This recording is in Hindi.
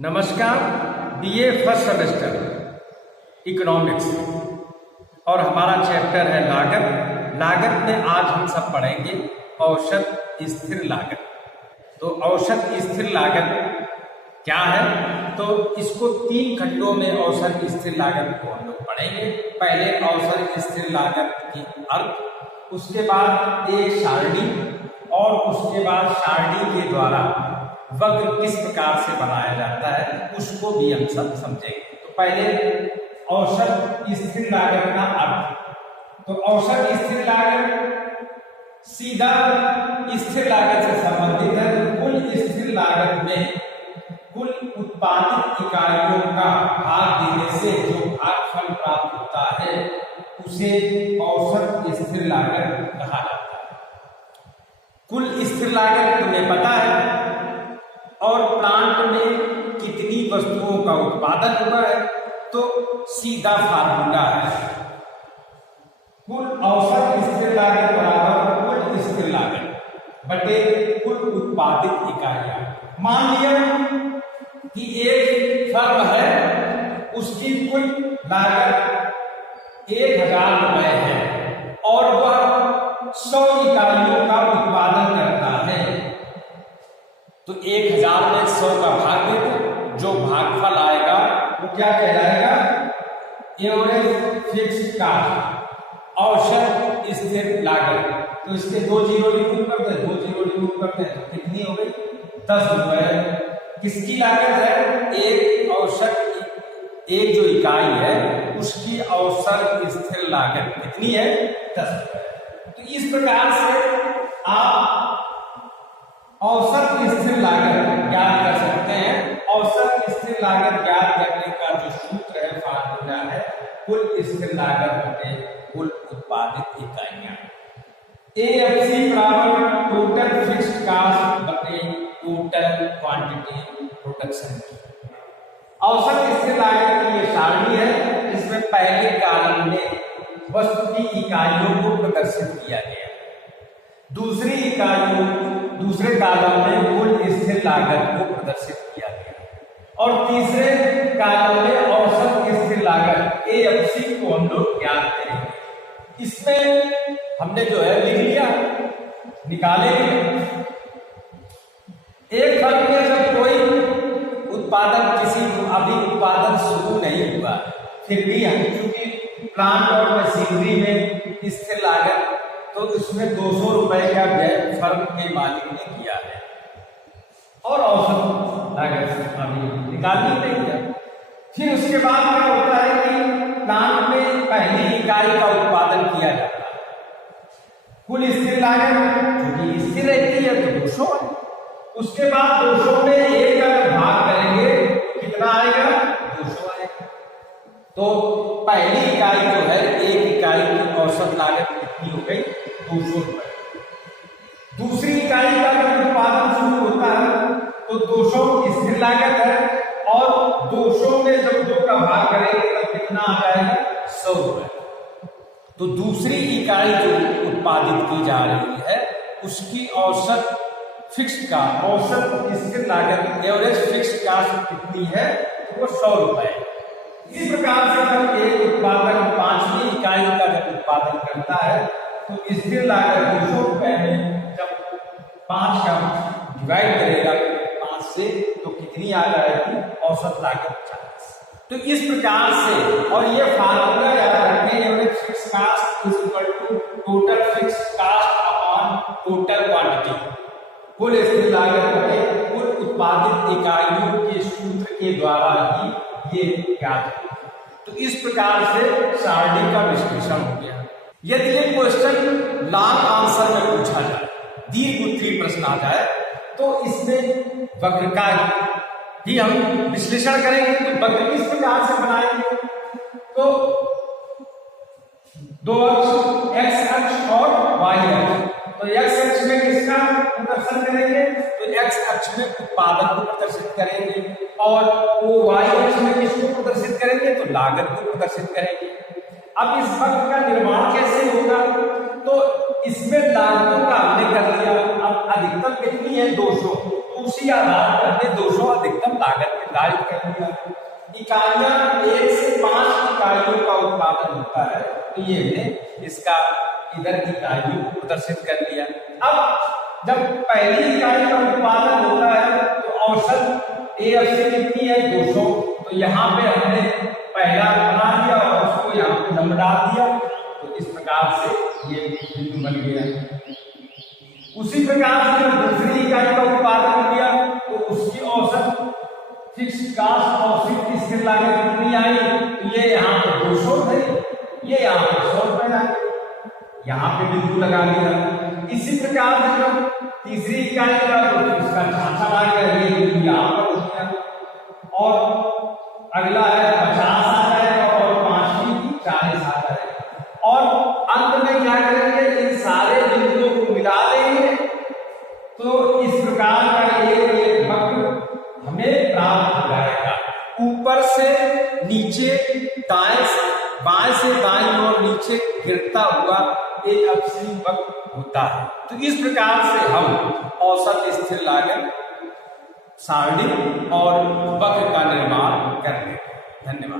नमस्कार। बीए फर्स्ट सेमेस्टर इकोनॉमिक्स और हमारा चैप्टर है लागत। लागत में आज हम सब पढ़ेंगे औसत स्थिर लागत। तो औसत स्थिर लागत क्या है, तो इसको तीन खंडों में औसत स्थिर लागत को हम लोग पढ़ेंगे। पहले औसत स्थिर लागत की अर्थ, उसके बाद एक सारणी और उसके बाद सारणी के द्वारा वक्र किस प्रकार से बनाया जाता है उसको भी हम सब समझेंगे। तो पहले औसत स्थिर लागत का अर्थ। तो औसत स्थिर लागत सीधा स्थिर लागत से संबंधित है। तो कुल स्थिर लागत में कुल उत्पादित इकाइयों का भाग देने से जो भागफल प्राप्त होता है उसे औसत स्थिर लागत कहा जाता है। कुल स्थिर लागत तुम्हें पता है, और प्लांट में कितनी वस्तुओं का उत्पादन हुआ है तो सीधा फार्मूला है कुल औसत स्थिर लागत बराबर कुल स्थिर लागत बटे कुल उत्पादित इकाइयां। मान लिया कि एक फर्म है, उसकी कुल लागत 1000 रुपए है और वह 100 इकाइयों का उत्पादन करता है। तो 1000 में 100 का भाग दे दो, जो भागफल आएगा वो क्या कहलाएगा? एवरेज फिक्स्ड कॉस्ट, औसत स्थिर लागत। तो इसके 2 जीरो रिमूव करते हैं, 2 जीरो रिमूव करते हैं तो कितनी हो गई? 10 रुपए। किसकी लागत है? एक औसत, एक जो इकाई है उसकी औसत स्थिर लागत कितनी है? 10 रुपए। तो इस प्रकार से आप औसत स्थिर लागत ज्ञात कर सकते हैं। औसत स्थिर लागत ज्ञात करने का जो सूत्र है, फार्मूला है, कुल स्थिर लागत बटे कुल उत्पादित इकाइयां। AFC बराबर टोटल फिक्स्ड कॉस्ट बटे टोटल क्वांटिटी प्रोडक्शन की। औसत स्थिर लागत की ये सारणी है। इसमें पहले कॉलम में वस्तु की इकाइयों को प्रदर्शित किया गया, दूसरे कॉलम में कुल स्थिर लागत को प्रदर्शित किया गया और तीसरे कॉलम में औसत स्थिर लागत AFC को हम लोग ज्ञात करेंगे। इसमें हमने जो है लिख लिया, निकालेंगे। एक फर्म में जब कोई उत्पादन, किसी अभी उत्पादन शुरू नहीं हुआ, फिर भी हम चूंकि प्लांट और मशीनरी में स्थिर लागत, तो इसमें 200 रुपए का व्यय फर्म के मालिक ने किया है और औसत लागत अभी निकालनी नहीं है। फिर उसके बाद क्या होता है कि प्लांट में पहली इकाई का उत्पादन किया जाता है। कुल स्थिर लागत क्योंकि स्थिर रहती है तो 200 है। उसके बाद 200 में एक अगर भाग करेंगे तो कितना आएगा? 200 आएगा। तो पहली इकाई जो है, एक इकाई की औसत लागत कितनी हो गई? 200 रुपए। दूसरी इकाई का जब उत्पादन शुरू होता है तो 200 स्थिर लागत है और 200 में जब 2 का भाग करेंगे तब कितना आ जाएगा? 100 रुपए। तो दूसरी इकाई जो उत्पादित की जा रही है उसकी औसत फिक्स्ड का औसत स्थिर लागत, एवरेज फिक्स्ड कॉस्ट कितनी है? तो वो 100 रुपए। इस प्रकार से जब एक उत्पादक 5वीं इकाई का जब उत्पादन करता है तो स्थिर लागत 200 रुपए में जब 5 का डिवाइड करेगा 5 से तो कितनी आ जाएगी? औसत लागत 40। तो इस प्रकार से, और ये फार्मूला याद रखें, average fixed cost is equal to total fixed cost upon total quantity. कुल स्थिर लागत बटे कुल उत्पादित इकाइयों के सूत्र के द्वारा ही ये ज्ञात है। तो इस प्रकार से सारणी का विश्लेषण हो गया। यदि ये क्वेश्चन लॉन्ग आंसर में पूछा जाए, दीर्घ उत्तरीय प्रश्न आ जाए, तो इसमें वक्र का भी हम विश्लेषण करेंगे। तो वक्र किस प्रकार से बनाएंगे? तो 2 अक्ष, x अक्ष और y अक्ष। तो x अक्ष में किसका प्रदर्शन करेंगे? तो x अक्ष में उत्पादन को प्रदर्शित करेंगे और वो y अक्ष में किसको प्रदर्शित करेंगे? तो लागत को प्रदर्शित करेंगे। अब इस वक्र का निर्माण कैसे होगा? तो इसमें लागतों का हमने कर लिया। अब अधिकतम कितनी है? 200। तो उसी आधार पर हमने 200 अधिकतम लागत निर्धारित दिया। इकाइयां 1 से 5 इकाइयों का उत्पादन होता है, तो ये हमने इसका इधर इकाइयों को प्रदर्शित कर लिया। अब जब पहली इकाई का उत्पादन होता है तो औसत AFC कितनी है 200, तो यहाँ पे हमने पहला बना दिया और उसको यहाँ पे नंबर डाल दिया, तो इस प्रकार से ये बिंदु बन गया। उसी प्रकार से जब दूसरी इकाई का उत्पादन किया तो उसकी औसत फिक्स्ड कास्ट और फिक्स्ड स्थिर लागत कितनी आई, तो ये यहाँ पे 200 थे, ये यहाँ पे 100 रुपए आ गए, यहाँ पे बिंदु लगा लिया। इसी प्रकार से जब तीसरी इकाई का तो उसका छाछा आ गया, ये बिंदु यहाँ पर हो गया, और अगला है 50 आ जाएगा और 5वीं की 40 आ जाएगा, और अंत में क्या करेंगे, इन सारे बिंदुओं को मिला देंगे, तो इस प्रकार का एक वक्र हमें प्राप्त हो जाएगा। ऊपर से नीचे दाएं बाएं से दाईं और नीचे गिरता हुआ एक अक्षीय वक्र होता है। तो इस प्रकार से हम औसत स्थिर लागत सारणी और वक्र का निर्माण कर लेते हैं। धन्यवाद।